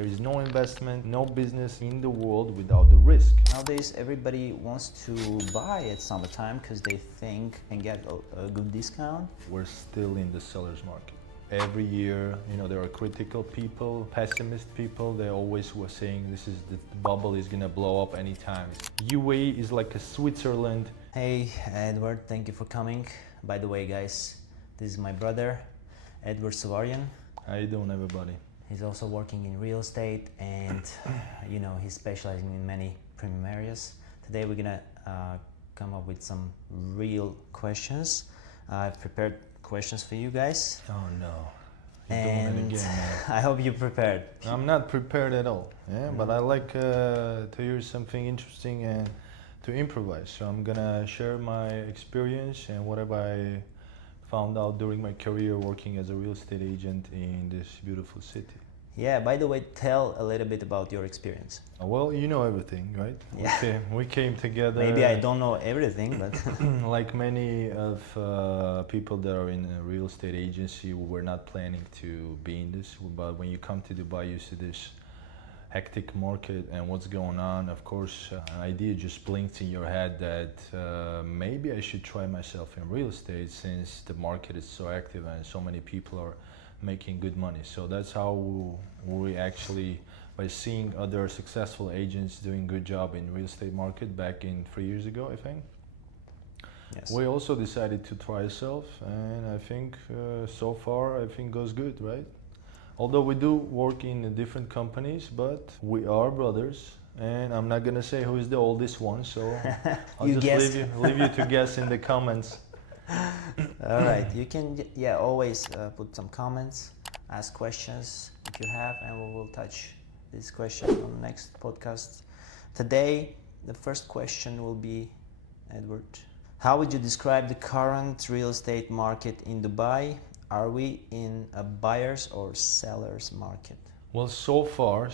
There is no investment, no business in the world without the risk. Nowadays, everybody wants to buy at summertime because they think can get a good discount. We're still in the seller's market. Every year, there are critical people, pessimist people. They always were saying the bubble is gonna blow up anytime. UAE is like a Switzerland. Hey, Edward, thank you for coming. By the way, guys, this is my brother, Edward Savarian. How you doing, everybody? He's also working in real estate, and he's specializing in many premium areas. Today we're gonna come up with some real questions. I've prepared questions for you guys. Oh no, you're and doing it again, man. I hope you're prepared. I'm not prepared at all, but I like to hear something interesting and to improvise. So I'm gonna share my experience and whatever I found out during my career working as a real estate agent in this beautiful city. Yeah, by the way, tell a little bit about your experience. Well, you know everything, right? Yeah. We came together. Maybe I don't know everything, but like many of people that are in a real estate agency, we were not planning to be in this, but when you come to Dubai, you see this hectic market and what's going on. Of course, an idea just blinks in your head that maybe I should try myself in real estate since the market is so active and so many people are making good money. So that's how we actually, by seeing other successful agents doing good job in real estate market back in 3 years ago, I think. yes. We also decided to try ourselves, and I think so far I think goes good, right? Although we do work in different companies, but we are brothers, and I'm not gonna say who is the oldest one, so I'll You just guess. leave you to guess in the comments. All right, you can always put some comments, ask questions if you have, and we will touch this question on the next podcast. Today, the first question will be, Edward, how would you describe the current real estate market in Dubai? Are we in a buyer's or seller's market? Well, so far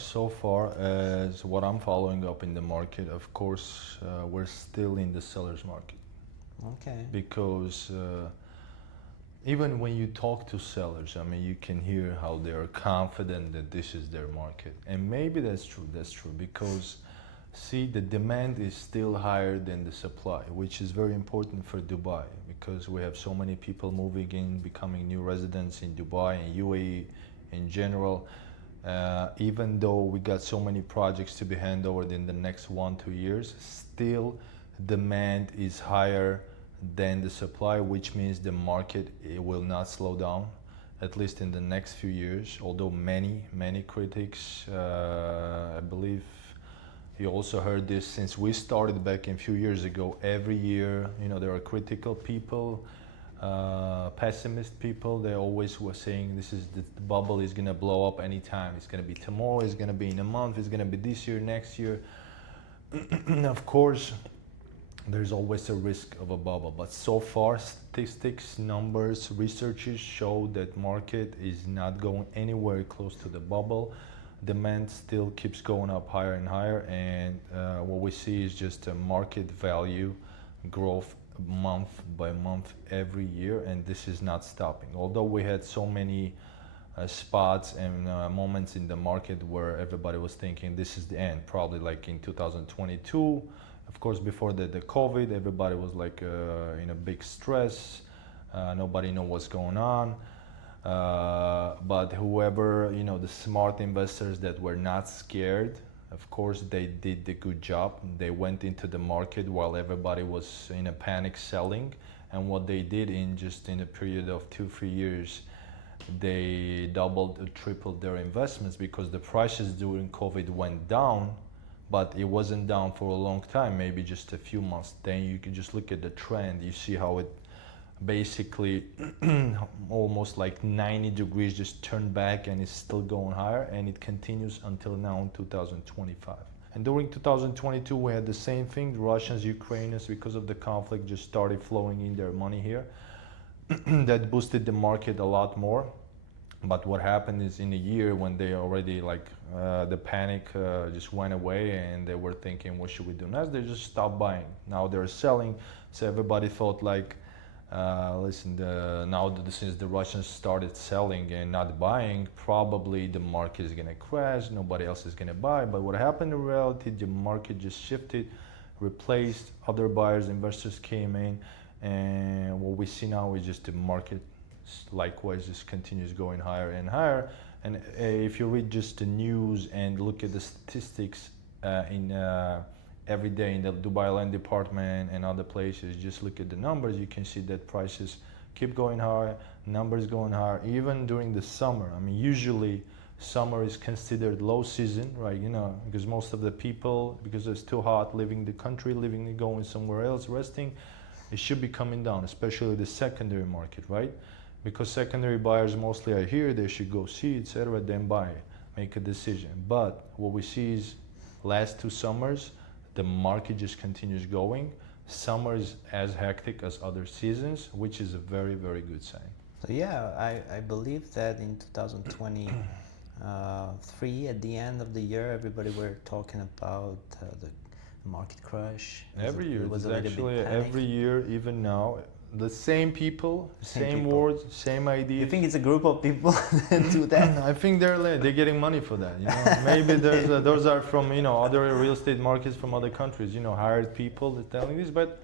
as what I'm following up in the market, of course, we're still in the seller's market. Okay. Because even when you talk to sellers, I mean, you can hear how they are confident that this is their market. And maybe that's true, because see, the demand is still higher than the supply, which is very important for Dubai because we have so many people moving in, becoming new residents in Dubai and UAE in general. Even though we got so many projects to be handed over in the next 1-2 years, still demand is higher than the supply, which means the market will not slow down, at least in the next few years. Although many critics, I believe you also heard this since we started back a few years ago. Every year, there are critical people, pessimist people. They always were saying the bubble is gonna blow up anytime. It's gonna be tomorrow, it's gonna be in a month, it's gonna be this year, next year. Of course, there's always a risk of a bubble, but so far statistics, numbers, researchers show that market is not going anywhere close to the bubble. Demand still keeps going up higher and higher, and what we see is just a market value growth month by month every year, and this is not stopping. Although we had so many spots and moments in the market where everybody was thinking this is the end, probably like in 2022. Of course, before the COVID, everybody was like in a big stress. Nobody knew what's going on. But whoever, the smart investors that were not scared, of course, they did the good job. They went into the market while everybody was in a panic selling. And what they did in a period of 2-3 years, they doubled or tripled their investments because the prices during COVID went down. But it wasn't down for a long time, maybe just a few months. Then you can just look at the trend. You see how it basically almost like 90 degrees just turned back and it's still going higher, and it continues until now in 2025. And during 2022, we had the same thing. The Russians, Ukrainians, because of the conflict, just started flowing in their money here. That boosted the market a lot more. But what happened is in a year when they already the panic just went away and they were thinking, what should we do next? They just stopped buying. Now they're selling. So everybody thought like Listen, now that since the Russians started selling and not buying, probably the market is gonna crash. Nobody else is gonna buy. But what happened in reality, the market just shifted, replaced. Other buyers, investors came in, and what we see now is just the market likewise just continues going higher and higher. And if you read just the news and look at the statistics in every day in the Dubai Land Department and other places, just look at the numbers, you can see that prices keep going higher, numbers going higher, even during the summer. I mean, usually summer is considered low season, right? You know, because most of the people, because it's too hot, leaving the country, going somewhere else, resting, it should be coming down, especially the secondary market, right? Because secondary buyers mostly are here, they should go see, etc., then buy, make a decision. But what we see is last 2 summers, the market just continues going. Summer is as hectic as other seasons, which is a very, very good sign. So yeah, I believe that in 2023, at the end of the year, everybody were talking about the market crash. Every year, it was it's a little actually bit panic. every year, even now, the same people, same people. words, same ideas. You think it's a group of people that do that? I think they're getting money for that. You know, maybe those are from other real estate markets from other countries. Hired people that telling this, but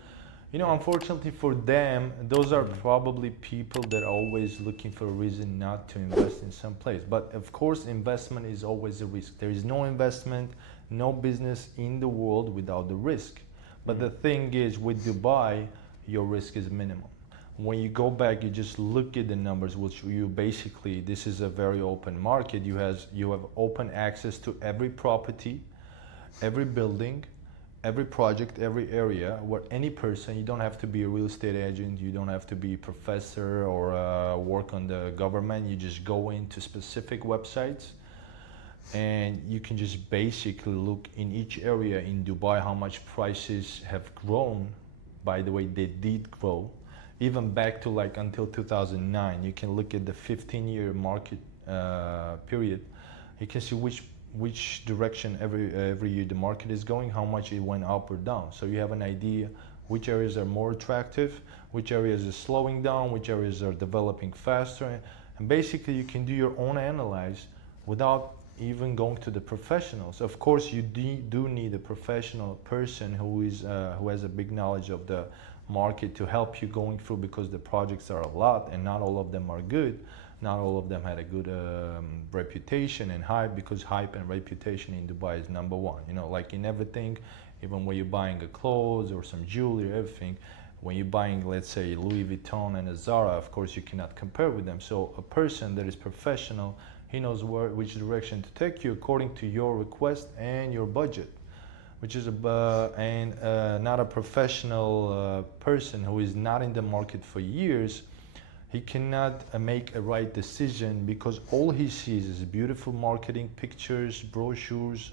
unfortunately for them, those are probably people that are always looking for a reason not to invest in some place. But of course, investment is always a risk. There is no investment, no business in the world without the risk. But the thing is, with Dubai, your risk is minimum. When you go back, you just look at the numbers, which this is a very open market. You have open access to every property, every building, every project, every area, where any person, you don't have to be a real estate agent, you don't have to be a professor or work on the government. You just go into specific websites and you can just basically look in each area in Dubai how much prices have grown. By the way, they did grow. Even back to until 2009, you can look at the 15-year market period. You can see which direction every year the market is going, how much it went up or down. So you have an idea which areas are more attractive, which areas are slowing down, which areas are developing faster. And basically you can do your own analyze without even going to the professionals. Of course, you do need a professional person who has a big knowledge of the market to help you going through, because the projects are a lot and not all of them are good. Not all of them had a good reputation and hype, because hype and reputation in Dubai is number one. Like in everything, even when you're buying a clothes or some jewelry, everything, when you're buying, let's say, Louis Vuitton and a Zara, of course you cannot compare with them. So a person that is professional, he knows which direction to take you according to your request and your budget, which is not a professional person who is not in the market for years. He cannot make a right decision, because all he sees is beautiful marketing pictures, brochures,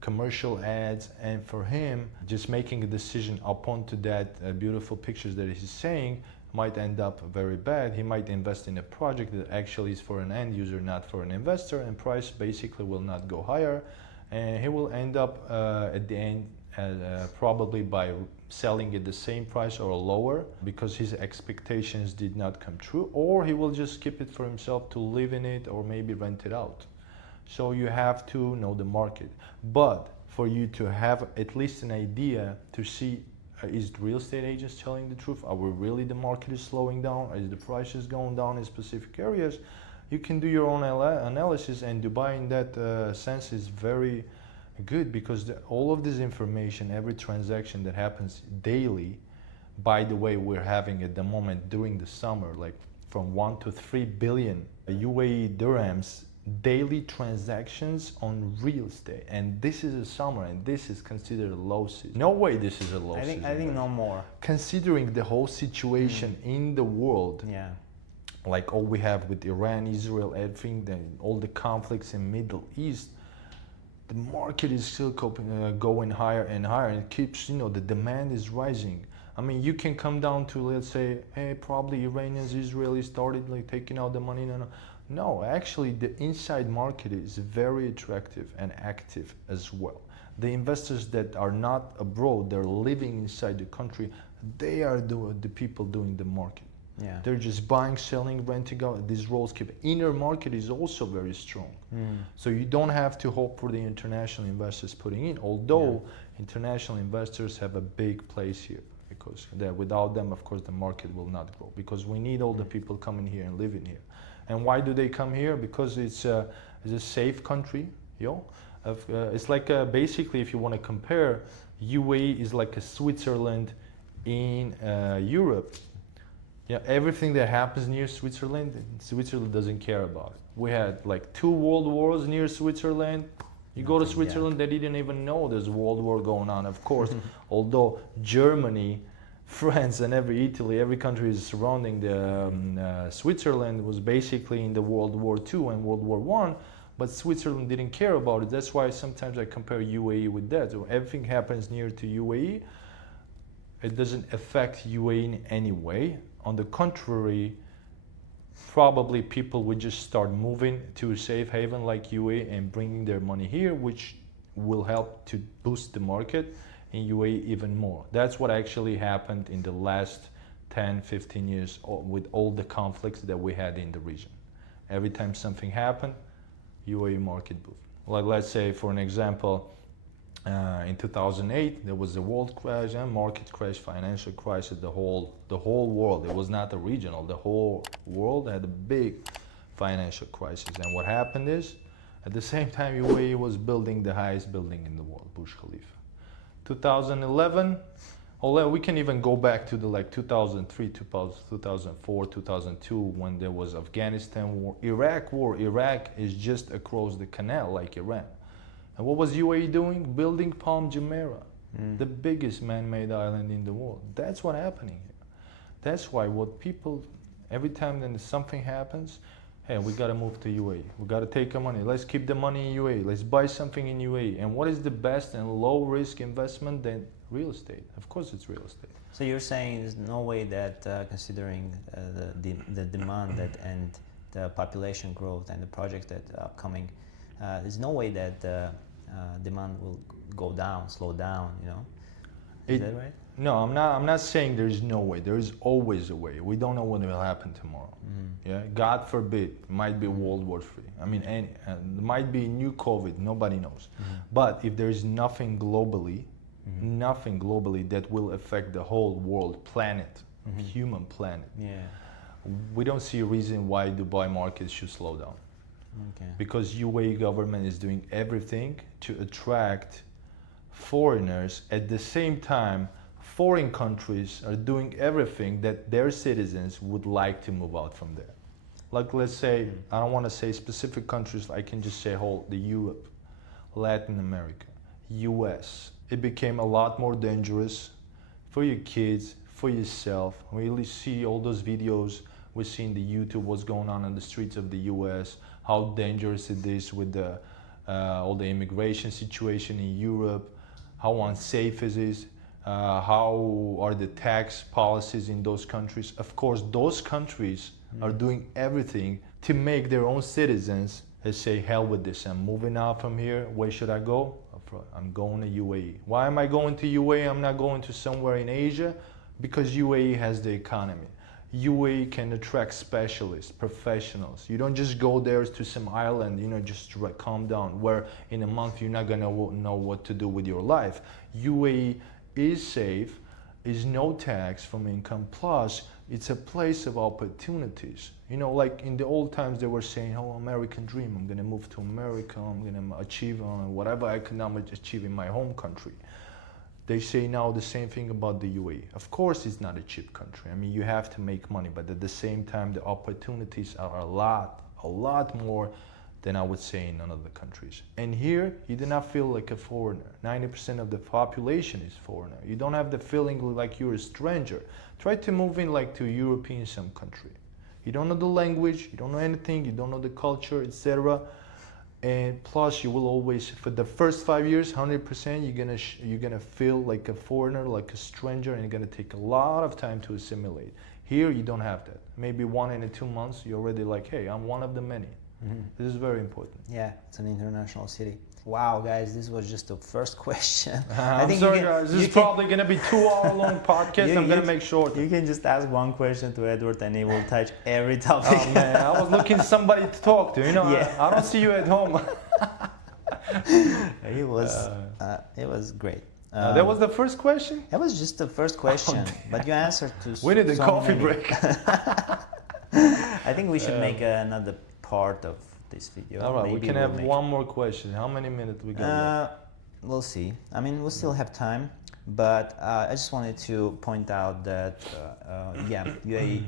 commercial ads, and for him, just making a decision upon to that beautiful pictures that he's saying might end up very bad. He might invest in a project that actually is for an end user, not for an investor, and price basically will not go higher, and he will end up at the end probably by selling at the same price or lower, because his expectations did not come true, or he will just keep it for himself to live in it or maybe rent it out. So you have to know the market. But for you to have at least an idea to see, is the real estate agents telling the truth? Are we really, the market is slowing down? Is the prices going down in specific areas? You can do your own analysis, and Dubai in that sense is very good, because all of this information, every transaction that happens daily, by the way, we're having at the moment during the summer, like from 1 to 3 billion UAE dirhams daily transactions on real estate, and this is a summer, and this is considered a low season. No way this is a low season. I think no more. Considering the whole situation in the world, Yeah. like all we have with Iran, Israel, everything, then all the conflicts in Middle East, the market is still going higher and higher, and it keeps, the demand is rising. I mean, you can come down to, let's say, hey, probably Iranians, Israelis started like taking out the money. No. No, actually, the inside market is very attractive and active as well. The investors that are not abroad, they're living inside the country, they are the people doing the market. Yeah. They're just buying, selling, renting out. These roles keep. Inner market is also very strong. So you don't have to hope for the international investors putting in, although international investors have a big place here, because without them, of course, the market will not grow, because we need all the people coming here and living here. And why do they come here? Because it's a safe country. It's like basically, if you want to compare, UAE is like a Switzerland in Europe. Yeah, everything that happens near Switzerland doesn't care about it. We had like 2 world wars near Switzerland. You go to Switzerland, they didn't even know there's a world war going on, of course. Although Germany, France, and Italy, every country is surrounding the Switzerland was basically in the World War II and World War I, but Switzerland didn't care about it. That's why sometimes I compare UAE with that. So everything happens near to UAE. It doesn't affect UAE in any way. On the contrary, probably people would just start moving to a safe haven like UAE and bringing their money here, which will help to boost the market in UAE even more. That's what actually happened in the last 10, 15 years with all the conflicts that we had in the region. Every time something happened, UAE market boomed. Like, let's say, for an example, in 2008 there was a world crash and market crash, financial crisis. The whole world, it was not a regional, the whole world had a big financial crisis. And what happened is, at the same time, UAE was building the highest building in the world, Burj Khalifa. 2011, we can even go back to the 2003, 2004, 2002, when there was Afghanistan war, Iraq war. Iraq is just across the canal like Iran. And what was UAE doing? Building Palm Jumeirah, the biggest man-made island in the world. That's what's happening here. That's why what people, every time then something happens, hey, we got to move to UAE. We got to take our money. Let's keep the money in UAE. Let's buy something in UAE. And what is the best and low-risk investment? Then real estate. Of course, it's real estate. So you're saying there's no way that considering the demand and the population growth and the projects that are upcoming, there's no way that demand will go down, slow down, Is that right? No, I'm not saying there's no way. There is always a way. We don't know what will happen tomorrow. Yeah, God forbid, it might be World War III. I mean, there might be new COVID. Nobody knows. But if there is nothing globally that will affect the whole world, planet, human planet, we don't see a reason why Dubai market should slow down. Okay. Because UAE government is doing everything to attract foreigners. At the same time, foreign countries are doing everything that their citizens would like to move out from there. Like, let's say, I don't want to say specific countries, I can just say the Europe, Latin America, US. It became a lot more dangerous for your kids, for yourself. We really see all those videos we see in the YouTube, what's going on the streets of the US, how dangerous it is with all the immigration situation in Europe, how unsafe it is, how are the tax policies in those countries. Of course, those countries are doing everything to make their own citizens say, hell with this, I'm moving out from here, where should I go? I'm going to UAE. Why am I going to UAE? I'm not going to somewhere in Asia, because UAE has the economy. UAE can attract specialists, professionals. You don't just go there to some island, just to calm down, where in a month you're not gonna know what to do with your life. UAE is safe, is no tax from income, plus it's a place of opportunities. Like in the old times they were saying, American dream, I'm gonna move to America, I'm gonna achieve whatever I could not achieve in my home country. They say now the same thing about the UAE. Of course, it's not a cheap country. I mean, you have to make money, but at the same time, the opportunities are a lot more than I would say in other countries. And here, you do not feel like a foreigner. 90% of the population is foreigner. You don't have the feeling like you're a stranger. Try to move in like to European some country. You don't know the language, you don't know anything, you don't know the culture, etc. And plus, you will always, for the first 5 years, 100%, you're gonna feel like a foreigner, like a stranger, and you're gonna take a lot of time to assimilate. Here you don't have that. Maybe 1 and 2 months you're already like, hey, I'm one of the many. This is very important. Yeah, it's an international city. Wow, guys, this was just the first question. I'm sorry, guys. This is probably going to be 2-hour-long podcast. I'm going to make short. You can just ask one question to Edward and he will touch every topic. Oh man, I was looking somebody to talk to. Yeah. I don't see you at home. It was great. That was the first question? That was just the first question, but you answered to We need a so coffee many. break. I think we should make another part of this video. All right, we Maybe can we'll have make- one more question. How many minutes we got? We'll see. I mean, we'll still have time, but I just wanted to point out that UAE,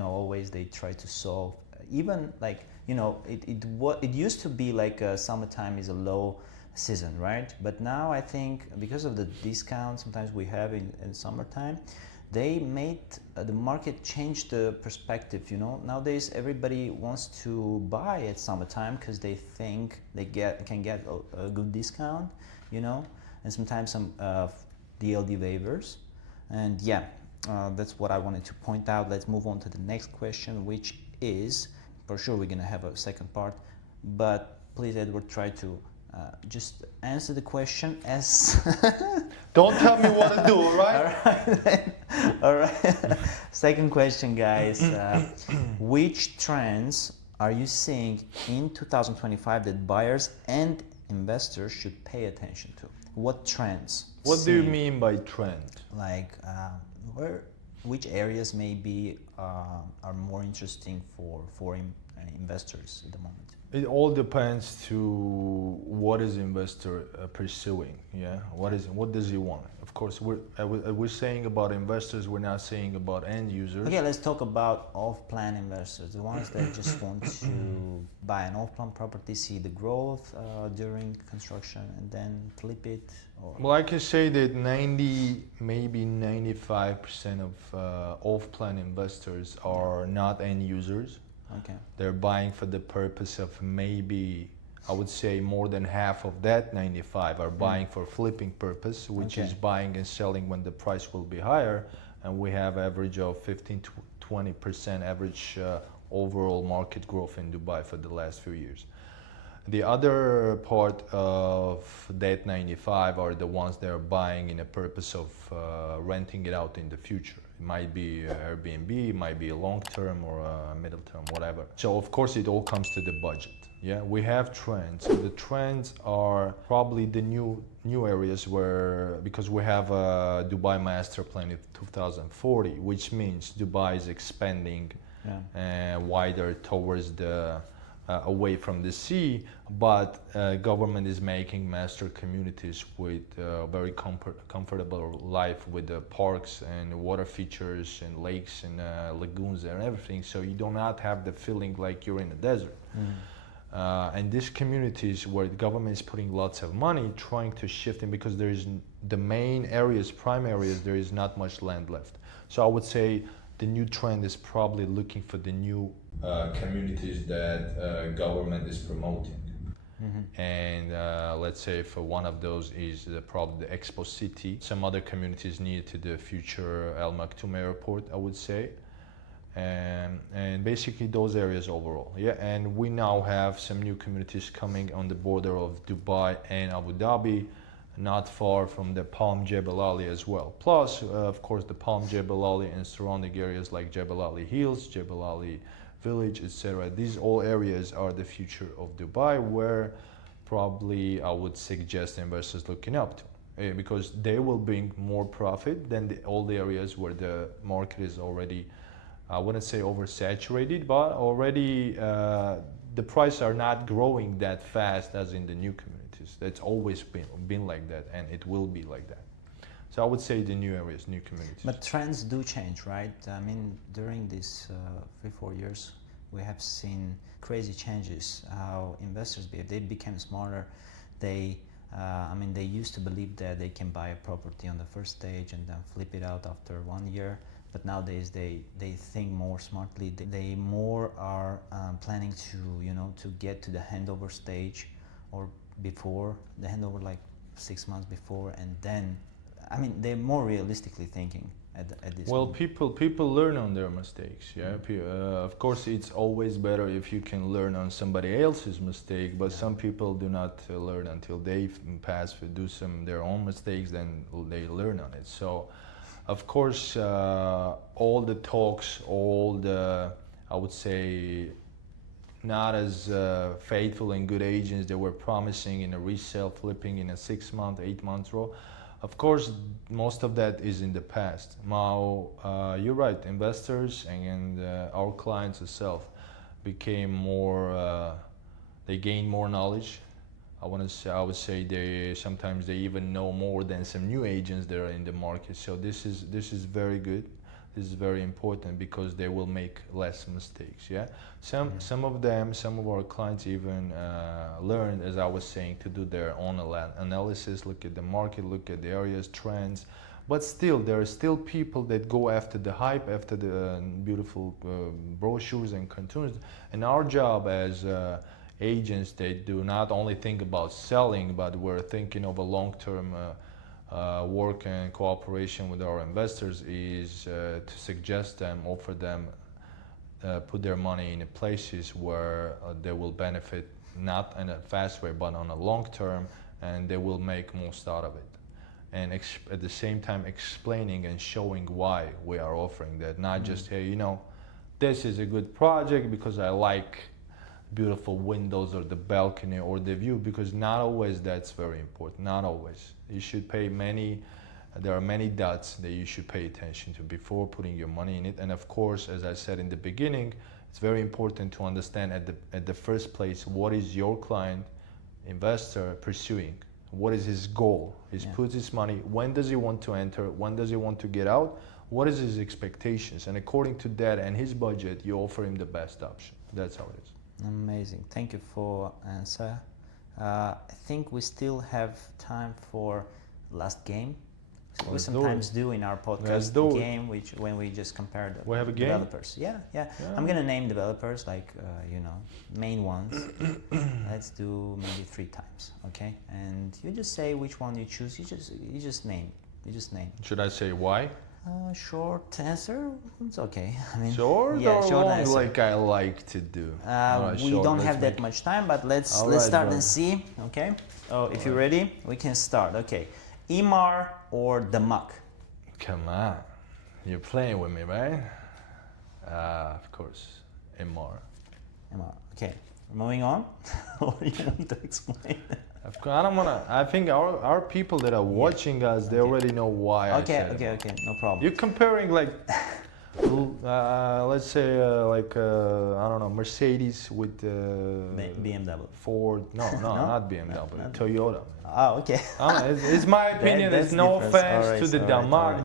always they try to solve. Even like it used to be like summertime is a low season, right? But now I think because of the discounts sometimes we have in summertime, they made the market change the perspective. Nowadays everybody wants to buy at summertime because they think they can get a good discount, and sometimes some DLD waivers. And that's what I wanted to point out. Let's move on to the next question, which is, for sure we're gonna have a second part, but please, Edward, try to just answer the question as Don't tell me what to do, all right? All right. Second question, guys. Which trends are you seeing in 2025 that buyers and investors should pay attention to? What trends? What do you mean by trend? Like, which areas maybe are more interesting for foreign investors at the moment? It all depends to what is investor pursuing. Yeah, what does he want? Of course, we're saying about investors. We're not saying about end users. Okay, let's talk about off-plan investors, the ones that just want to buy an off-plan property, see the growth during construction, and then flip it. Well, I can say that 90, maybe 95% of off-plan investors are not end users. Okay. They're buying for the purpose of maybe, I would say more than half of that 95 are buying for flipping purpose, which is buying and selling when the price will be higher. And we have average of 15 to 20% average overall market growth in Dubai for the last few years. The other part of that 95 are the ones that are buying in a purpose of renting it out in the future. It might be Airbnb, it might be a long term or a middle term, whatever. So of course it all comes to the budget. Yeah, we have trends. So the trends are probably the new areas where, because we have a Dubai Master Plan in 2040, which means Dubai is expanding wider towards the away from the sea, but government is making master communities with very comfortable life with the parks and water features and lakes and lagoons and everything, so you do not have the feeling like you're in the desert. And these communities where the government is putting lots of money trying to shift in, because there is the main areas, prime areas, there is not much land left. So I would say the new trend is probably looking for the new communities that government is promoting. And let's say for one of those is probably the Expo City. Some other communities near to the future Al Maktoum Airport, I would say. And basically those areas overall. Yeah, and we now have some new communities coming on the border of Dubai and Abu Dhabi, not far from the Palm Jebel Ali as well. Plus, of course, the Palm Jebel Ali and surrounding areas like Jebel Ali Hills, Jebel Ali Village, etc. These all areas are the future of Dubai, where probably I would suggest investors looking up to, because they will bring more profit than all the areas where the market is already, I wouldn't say oversaturated, but already the prices are not growing that fast as in the new communities. That's always been like that, and it will be like that. So I would say the new areas, new communities. But trends do change, right? I mean, during these 3-4 years, we have seen crazy changes. How investors behave. They became smarter. They used to believe that they can buy a property on the first stage and then flip it out after 1 year. But nowadays they think more smartly. They more are planning to get to the handover stage, or before the handover, like 6 months before, and then they're more realistically thinking, at this Well, moment? people learn on their mistakes. Yeah, of course, it's always better if you can learn on somebody else's mistake. But some people do not learn until they pass do some their own mistakes. Then they learn on it. So, of course, all the talks, all the I would say not as faithful and good agents that were promising in a resale flipping in a 6 month, 8 month row. Of course, most of that is in the past. Now, you're right. Investors and our clients itself became more. They gain more knowledge. I would say they sometimes they even know more than some new agents that are in the market. So this is very good. This is very important because they will make less mistakes. Yeah, some of them, some of our clients even learned, as I was saying, to do their own analysis, look at the market, look at the areas, trends. But still, there are still people that go after the hype, after the beautiful brochures and cartoons. And our job as agents, they do not only think about selling, but we're thinking of a long-term work and cooperation with our investors is to suggest them, offer them, put their money in places where they will benefit not in a fast way, but on a long term, and they will make most out of it. And at the same time, explaining and showing why we are offering that, not just, hey, this is a good project because I like beautiful windows or the balcony or the view, because not always that's very important. Not always. You should pay there are many dots that you should pay attention to before putting your money in it. And of course, as I said in the beginning, it's very important to understand at the first place, what is your client investor pursuing? What is his goal? He puts his money, when does he want to enter? When does he want to get out? What is his expectations? And according to that and his budget, you offer him the best option. That's how it is. Amazing. Thank you for answer. I think we still have time for last game. We Let's sometimes do in our podcast game, which when we just compare the we have a game? developers. Yeah. I'm gonna name developers like main ones. Let's do maybe 3 times, okay? And you just say which one you choose. You just name. Should I say why? Short answer. It's okay. I mean, Short yeah, or short long, answer. like I like to do. We don't have that much time, but let's start and see. Okay. Oh, if you're ready, we can start. Okay. Emaar or Damak? Come on, you're playing with me, right? Of course, Emaar. Emaar. Okay. Moving on. Or you want to explain? Of course, I don't wanna. I think our people that are watching us, they already know why. Okay. No problem. You're comparing like, let's say I don't know, Mercedes with BMW. Ford. No, not BMW. Toyota. Oh, okay. It's my opinion. That's There's no different. offense All right, to the all right, all Damak. right.